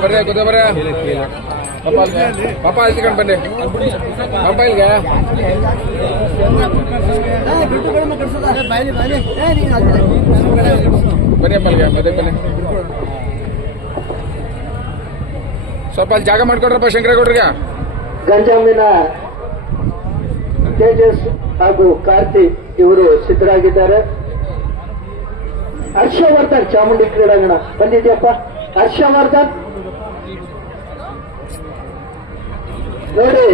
ಬರ್ರಿ ಕೂತ ಬರ್ರಿ ಪಾಪ ಅಲ್ತಿಕೊಂಡು ಬನ್ನಿ ಪಾಪ ಇಲ್ಗೆ ಬನ್ನಿ ಅಪ್ಪಲ್ಗೆ ಬನ್ನಿ ಸ್ವಲ್ಪ ಅಲ್ಲಿ ಜಾಗ ಮಾಡ್ಕೊಡ್ರಪ್ಪ ಶಂಕರೇಗೌಡ್ರಿಗೆ. ಗಂಜಾಮಿನ ತೇಜಸ್ ಹಾಗೂ ಕಾರ್ತಿಕ್ ಇವರು ಸಿದ್ಧರಾಗಿದ್ದಾರೆ. ಹರ್ಷವರ್ಧನ್ ಚಾಮುಂಡಿ ಕ್ರೀಡಾಂಗಣ. ಬಂದಿದ್ಯಪ್ಪ? ಹರ್ಷವರ್ಧನ್? ನೋಡಿ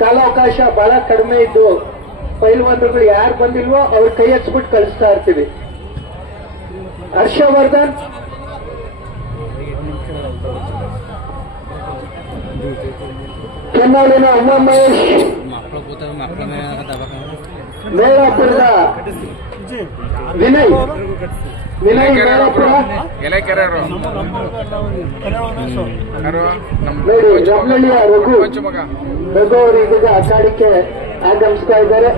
ಕಾಲಾವಕಾಶ ಬಹಳ ಕಡಿಮೆ ಇದ್ದು ಪೈಲ್ವಾನ್ರುಗಳು ಯಾರು ಬಂದಿಲ್ವೋ ಅವ್ರ ಕೈ ಹಚ್ಬಿಟ್ಟು ಕಳಿಸ್ತಾ ಇರ್ತೀವಿ. ಹರ್ಷವರ್ಧನ್? ಕೆನ್ನೂರಿನ ಉಮಾಮಹೇಶ್ ಮೇಳಾಪುರದ ವಿನಯ್. ವಿನಯ್ ನೋಡಿ ರಘು ರಘು ಅವರು ಇದೀಗ ಅಖಾಡಕ್ಕೆ ಆಗಮಿಸ್ತಾ ಇದ್ದಾರೆ.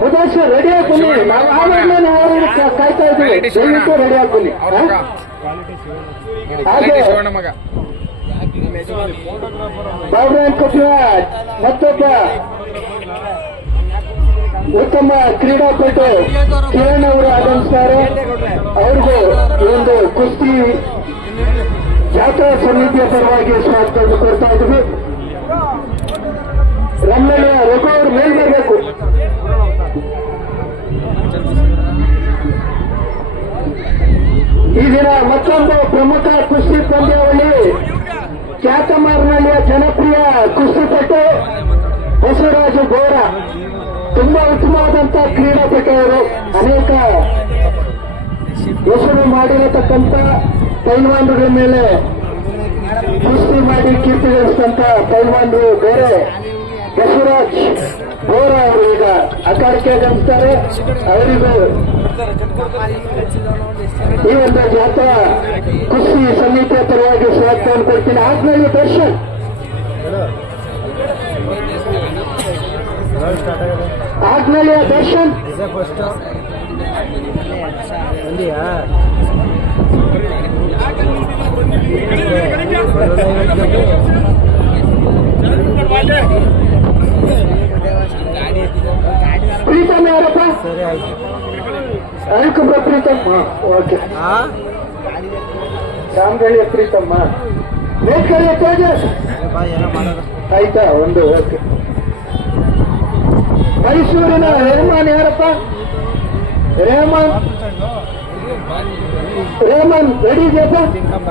ಮುದೇಶ್ವರ್ ರೆಡಿ ಹಾಕುನಿ ನಾವು ಆವಾಗಲೇ ನಾವು ಕಾಯ್ತಾ ಇದ್ದೀವಿ. ದಯವಿಟ್ಟು ರೆಡಿ ಮಗ. ಹಾಗೆ. ಬಾಬುರಾಯ್ ಮತ್ತೊಬ್ಬ. ಉತ್ತಮ ಕ್ರೀಡಾಪಟು ಕಿರಣ್ ಅವರು ಆಗಮಿಸ್ತಾರೆ ಅವ್ರಿಗೂ ಒಂದು ಕುಸ್ತಿ ಜಾತ್ರಾ ಸಮಿತಿಯ ಪರವಾಗಿ ಸ್ವಾಗತವನ್ನು ಕೊಡ್ತಾ ಇದ್ವಿ ರಮಣಯ್ಯ ರಘು ಅವರು ಮೇಲ್ ಬರಬೇಕು ಈ ದಿನ ಮತ್ತೊಂದು ಪ್ರಮುಖ ಕುಸ್ತಿ ಪಂದ್ಯಾವಳಿ ಖ್ಯಾತಮಾರ್ನಲ್ಲಿಯ ಜನಪ್ರಿಯ ಕುಸ್ತಿಪಟು ಬಸವರಾಜು ಗೋರ. ತುಂಬಾ ಉತ್ತಮವಾದಂತಹ ಕ್ರೀಡಾಪಟುವರು ಅನೇಕ ಹೆಸರು ಮಾಡಿರತಕ್ಕಂಥ ಪೈಲ್ವಾನ್ಗಳ ಮೇಲೆ ಕುಸ್ತಿ ಮಾಡಿ ಕೀರ್ತಿಗಳಿಸಿದಂತ ಪೈಲ್ವಾನ್ರು ಬೇರೆ. ಬಸವರಾಜ್ ಬೋರ ಅವರು ಈಗ ಅಕಾರಕ್ಕೆ ಗಮಿಸ್ತಾರೆ ಅವರಿಗೂ ಈ ಒಂದು ಜಾತ್ರಾ ಕುಸ್ತಿ ಸಮಿತಿಯ ಪರವಾಗಿ ಸ್ವಾಗತವನ್ನು ಕೊಡ್ತೀನಿ ಆದ್ಮೇಲೆ ದರ್ಶನ್. ಆದ್ಮೇಲೆ ದರ್ಶನ್. ಪ್ರೀತಮ್ ಯಾರಪ್ಪ? ಅಲ್ಕುಬ್ರ ಪ್ರೀತಮ್ಮ. ಓಕೆ. ಸಾಮ್ಗಳಿಯ ಪ್ರೀತಮ್ಮ. ಮೇಲ್ಕಳಿಯ ತೇಜಸ್. ಆಯ್ತಾ? ಒಂದು ಓಕೆ. ಮೈಸೂರಿನ ರೇಮಾನ್ ಯಾರಪ್ಪ? ರೇಮಾನ್ ರೇಮನ್ ರೆಡಿ ಇದೆಯಪ್ಪ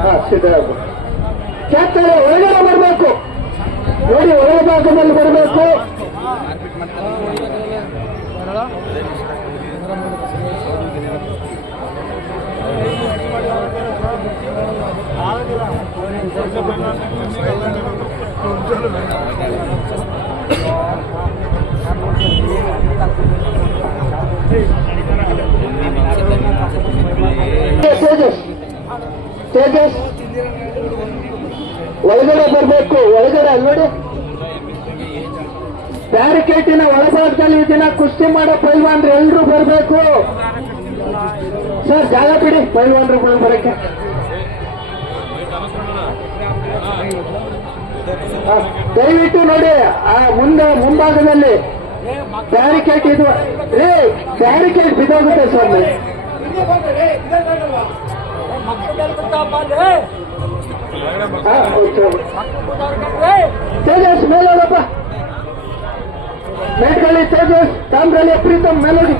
ಹಾ ಸಿದ್ಧರಾಗು ಕ್ಯಾಪ್ಟನ್ ಒಳಗಡೆ ಬರಬೇಕು. ನೋಡಿ ಒಳ ಭಾಗದಲ್ಲಿ ಬರಬೇಕು. ತೇಜಸ್ ತೇಜಸ್. ಒಳಗಡೆ ಬರಬೇಕು, ಒಳಗಡೆ ನೋಡಿ ಬ್ಯಾರಿಕೇಟಿನ ಒಳಭಾಗದಲ್ಲಿ ಈ ದಿನ ಕುಸ್ತಿ ಮಾಡೋ ಪೈಲ್ವಾನ್ರು ಎಲ್ರು ಬರಬೇಕು. ಸರ್, ಜಾಗ ಬಿಡಿ, ಪೈಲ್ವಾನ್ರು ಬರಕ್ಕೆ. ದಯವಿಟ್ಟು ನೋಡಿ, ಆ, ಮುಂದೆ, ಮುಂಭಾಗದಲ್ಲಿ. ಬ್ಯಾರಿಕೇಟ್ ಇದು ರೇ ಬ್ಯಾರಿಕೇಟ್ ಬಿದ್ದೋಗುತ್ತೆ ಓಕೆ. ತೇಜಸ್ ಮೇಲೋಡಪ್ಪ ಮೇಲ್ಗಳಿ ತೇಜಸ್ ತಾಮ್ರಳ್ಳಿ ಪ್ರೀತಮ್ ಮೇಲೋಡಿ